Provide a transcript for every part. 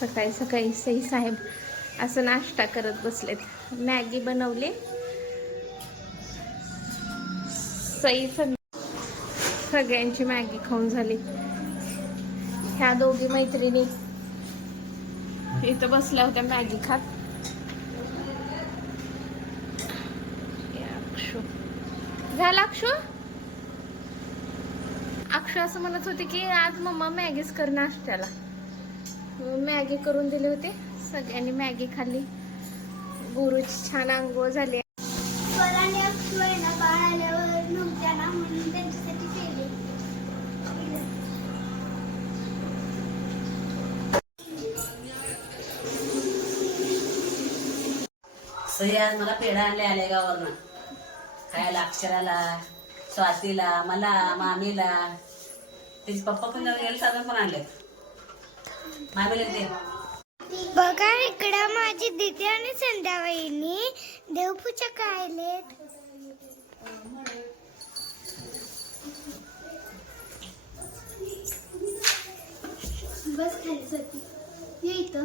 सकाळी सकाळी सई साहेब असं नाश्ता करत बसलेत. मॅगी बनवले. सई सगळ्यांची मॅगी खाऊन झाली. ह्या दोघी मैत्रिणी इथं बसल्या होत्या मॅगी खात. झालं अक्षू? अक्षू असं म्हणत होते की आज मम्मा मॅगीच कर नाश्त्याला. मॅगी करून दिले होते. सगळ्यांनी मॅगी खाल्ली. गुरुची छान आंघोळ झाली. सई आज मला पेढा आणले आलेगाववरनं खायला. अक्षराला, स्वातीला, मला, मामीला. तिचे पप्पा पण गेले साधन पण आणले. मामीला दे. बघा इकडं माझी दीदी आणि संध्याबाईंनी देवपूजा करायलेत. बस खाली सती ये इथं.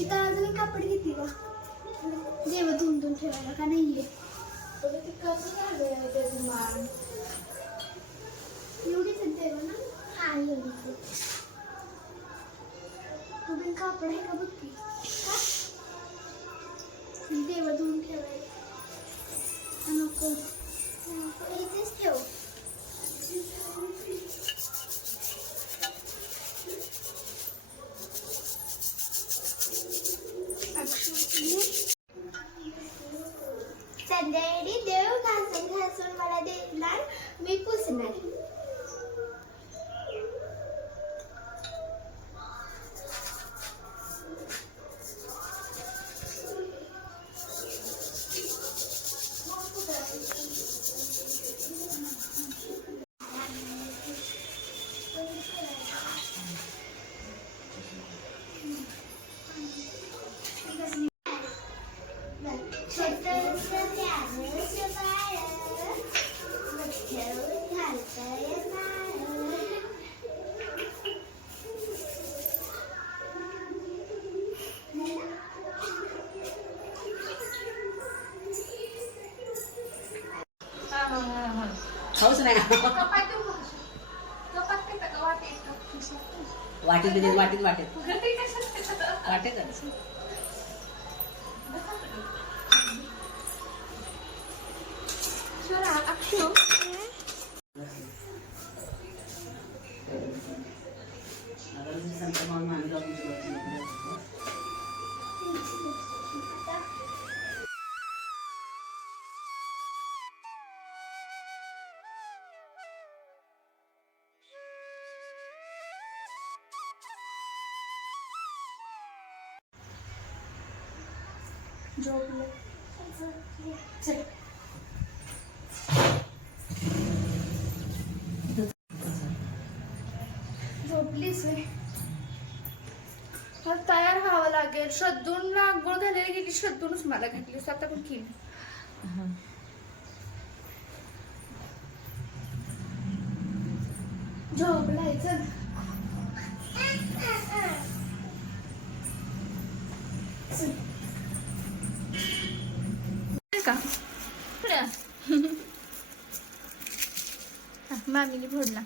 इथं अजून कापड घेतली का देव धुंदून ठेवायला का नाहीये? एवढीच देव ना. हा एवढीच. तुम्ही कापड आहे का बघ का देव धुवून ठेवायला नको. इथेच ठेव. संध्याकाळी देव घासून घासून मला देणार, मी पुसणार. खाऊच नाही. वाटीत वाटीत वाटेत वाटेत अक्षू झोपलीच आहे. तयार व्हावं लागेल. श्रद्धून आंघोळ घालायला गेली. श्रद्धूनच मला घातली. स्वतः पण केली. झोपलाय चल. का मामीने फोडला.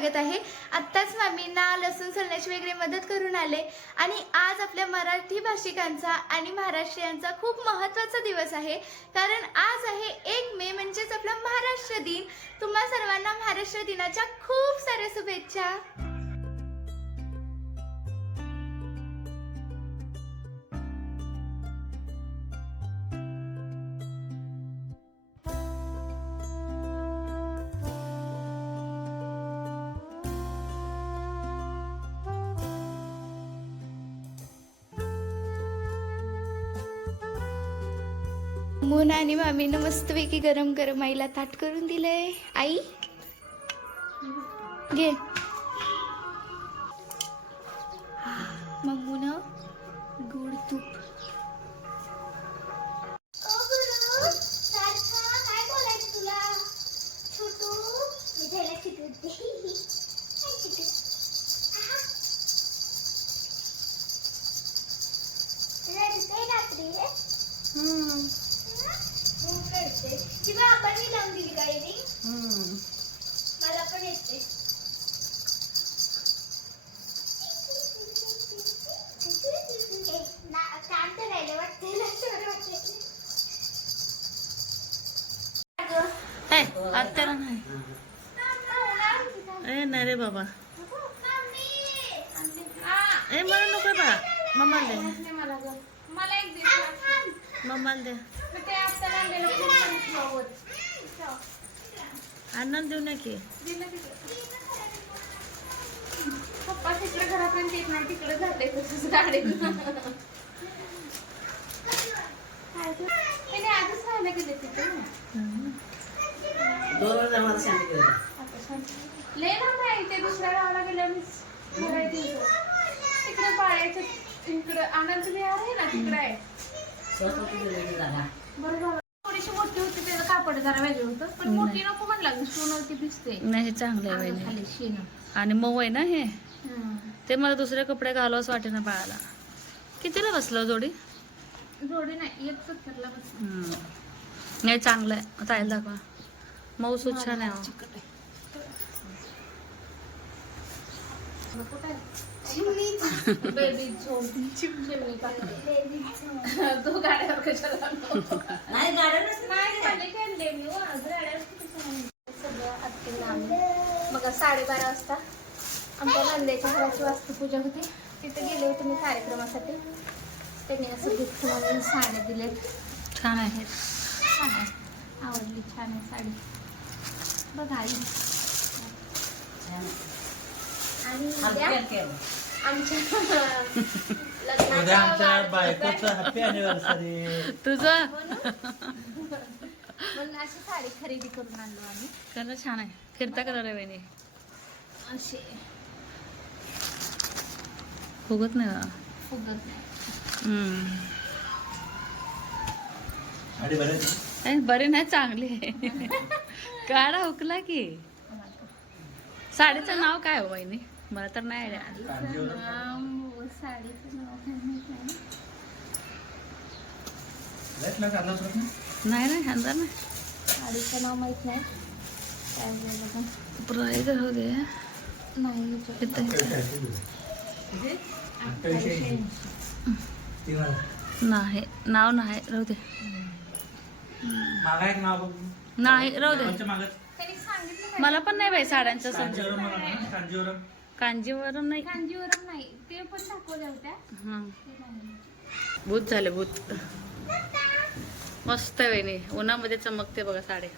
स्वागत आहे. आत्ताच मामींना लसूण सोलण्याची वगैरे मदत करून आले आणि आज आपल्या मराठी भाषिकांचा आणि महाराष्ट्रीयांचा खूप महत्त्वाचा दिवस आहे. कारण आज आहे 1 मे म्हणजेच आपला महाराष्ट्र दिन. तुम्हा सर्वांना महाराष्ट्र दिनाच्या खूप साऱ्या शुभेच्छा. मोना आणि मामीनं मस्तपैकी गरम गरम आईला ताट करून दिलंय. आई घे. मग मोना गोड तूप. काय बोलायचं तुला छोटू? मी त्याला चिकटते. किंवा आपण मी लावून दिली काही नाही. मला पण येते. काम करायला वाटते ना. आत्याला नाही. ए नाही रे बाबा. ए मला नको बा. मम्माला दे. मला एक दिवस मम्माला दे. ते आपल्याला आणलेलं खूप छान होत. अन्नाला देऊ नये की. पप्पा तिकडे घरापर्यंत येत नाही, तिकडे जाते तसंच गाडीत. त्याने आधीच राहायला गेले तिथे. 2 वेळा मला सांगितलं. लय लांब आहे ते. दुसऱ्या गावाला गेल्यानेच तिकडे पाळायचं. तिकडे आनंद विहार आहे ना, तिकडे आहे. बरोबर. थोडीशी मोठी होती, त्याचं कापड जरा वेगळं होतं, पण मोठी नको म्हणला. सोनवरती दिसते. नाही चांगलं आहे खाली वहिनी. शेण. आणि मऊ आहे ना हे. ते मला दुसरे कपडे घालावंच वाटे ना बाळाला. कितीला बसलं जोडी? जोडी नाही, 170 ला बसली. नाही चांगलं आहे. ताईला दाखवा. मऊ सुत छान आहे. बेबी झोप चिमचिमी तो गाड्यावर कशाला नाही गाड्यावरच नाही खाली खेळले मी. गाड्यावर सगळं आत्तीला आम्ही मग 12:30 वाजता आमच्या नंदेच्या घराची वास्तुपूजा होती. तिथे गेले होते मी कार्यक्रमासाठी. त्यांनी असं गिफ्ट म्हणून साड्या दिल्यात. छान आहे. छान आहे, आवडली. छान आहे साडी. बघा आई. आणि उद्या आमच्या उद्या आमच्या बायकोचं हॅपी अॅनिव्हर्सरी. तुझं म्हणून अशी साडी खरेदी करून आणलो आम्ही. कलर छान आहे. फिरता कलर आहे वहिनी. असे फुगत नाही बा. फुगत नाही. आणि बरं ए, बरे नाही चांगले आहे. काढा हुकला की. साडीचं नाव काय हो वहिनी? मला तर नाही आल्या. साडीचं नाव काय माहित नाही. नाही नाही अंदर नाही. साडीचं नाव माहित नाही. काय बोललं प्राइस हो गया. नाही इथं नाही नाव नाही. राहू दे. मागा एक नाव बघ. नाही राहू दे. मागं त्यांनी सांगितलं. मला पण नाही बाई साड्यांचं समज. कांजीवरम म्हणा ना, कांजीवरम. कांजीवरम नाही. कांजीवरम नाही, ते पण दाखवल्या होत्या. हा ते नाही. भूत झाले भूत. मस्त आहे वहिनी. उन्हामध्ये चमकते बघा साडे.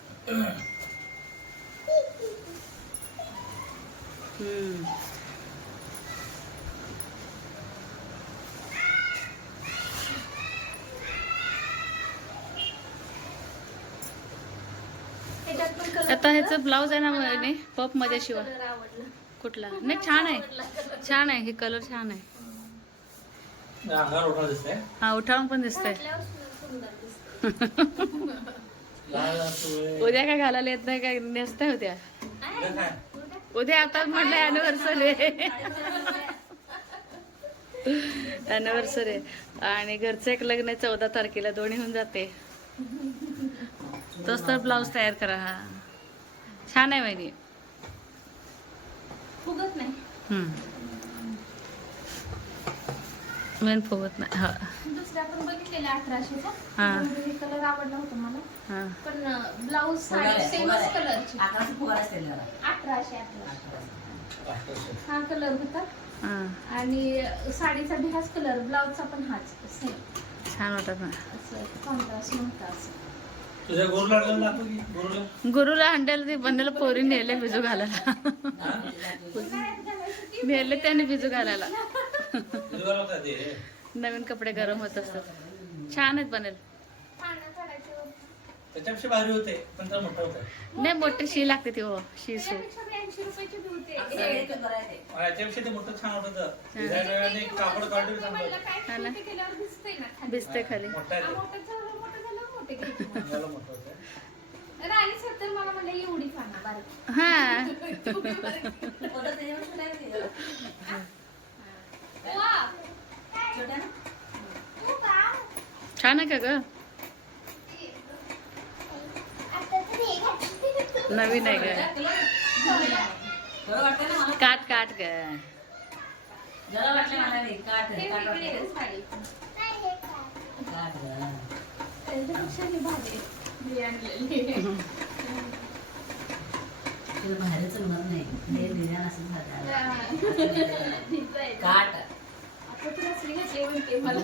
त्याच्यात पण कलर आता ह्याचं ब्लाऊज आहे ना वहिनी पप मध्ये शिवा. आवडला. कुठला? नाही छान आहे. छान आहे. हे कलर छान आहे. अंगावर उठा दिसतंय. हा उठावून पण दिसतंय. घातल्यावर सुंदर दिसते. लाल असतोय. उद्या काय घालायला येत नाही काय? नेसताय उद्या. उद्या काय? उद्या आता म्हटलं अॅनिव्हर्सरी. अॅनिव्हर्सरी आणि घरचं एक लग्न आहे 14 तारखेला. दोन्ही होऊन जाते. तोच तर ब्लाऊज तयार करा. हा छान आहे वहिनी. फुगत नाही. मेन फुगत नाही. हा दुसऱ्या पण बघितलेल्या 1800चा. हा. हे कलर आवडला होता मला. हा पण ब्लाऊज फुगार साडी आहे, सेमच फुगार आहे. कलरची. आकाराचं फुगार असते जरा. 1800 हा कलर होता. हा आणि साडीचा बी हाच कलर, ब्लाऊजचा पण हाच सेम. छान वाटत ना. असं कॉन्ट्रास्ट नव्हता असं. तुझ्या गोरूला लागलं दाखव की गोरूला. गुरुला हंडेल ते बंदेला पोरी नेले भिजू घालायला. नेले त्याने भिजू घालायला. हिरवा होता ते. नवीन कपडे गरम होत असतात. छान आहेत बनेल. पानं काढायचं. त्याच्यापेक्षा भारी होते पण तर मोठं होतं. नाही मोठी शी लागते ती हो शी सू. त्यापेक्षा बी 80 रुपयाची बी होते. असं एकच बरं आहे ते. याच्यापेक्षा ते मोठं छान वाटत होतं. डिझायनर आणि कापड क्वालिटी चांगलं म्हणलं होतं. काय हा ना. ते केल्यावर दिसतंय ना खाली. भिजते खाली. मोठं आहे ते. मोठं झालं मोठे घ्यायचे. अंगाला मोठं होतं. राणी सर तर मला म्हणलं एवढी सांगा बारीक. हा मोठं त्याच्यापेक्षा काय ते? वा. छोटं ना? छान आहे का ग. नवीन आहे ग. बरं वाटतं ना मला. काट काट ग. जरा वाटलं मला नाही. काट ते काट वेगळी आहे वाटलं. साडी. काट गं. त्याच्यापेक्षा ही भारी आहे. मी आणलेली. तुला बाहेरचं मन नाही. हे डिझाईन असं झालं. दिसतंय. काट. आता तू असली घातली म्हणते मला.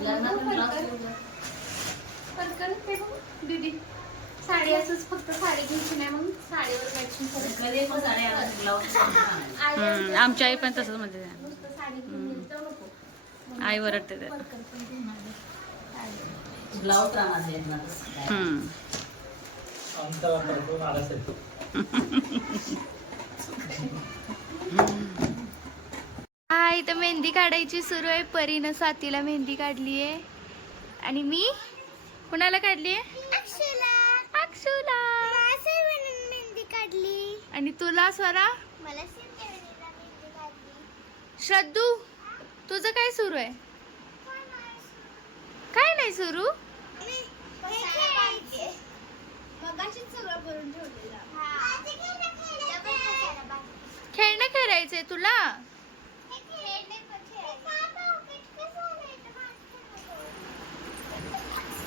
लग्नात ब्लाऊज शिवलं. पटकन ते बघ दीदी. साडी असंच फक्त साडी घ्यायची नाही मग साडीवर मॅचिंग करायचं. कधी पण साडी आणायची, ब्लाऊज पण आणायचं. आमची आई पण तसंच म्हणते. नुसतं साडी घेऊन गेली तर नको. आई वरडते ते. पटकन पण घेणार आहे. ब्लाऊज तर आणायचं आहे ना तसं. आमचा वापर करून आलाच आहे. हा इथं मेहंदी काढायची सुरू आहे. परीनं स्वातीला मेहंदी काढली आहे. आणि मी कुणाला काढली आहे? अक्षुला. मेहंदी काढली. आणि तुला स्वरा? श्रद्धू तुझं काय सुरू आहे? काय नाही सुरू. खेळणं खेळायचंय तुला.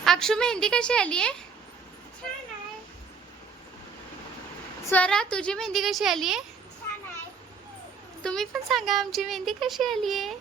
अक्षू मेहंदी कशी आली आहे? स्वरा तुझी मेहंदी कशी आली आहे? तुम्ही पण सांगा आमची मेहंदी कशी आली आहे.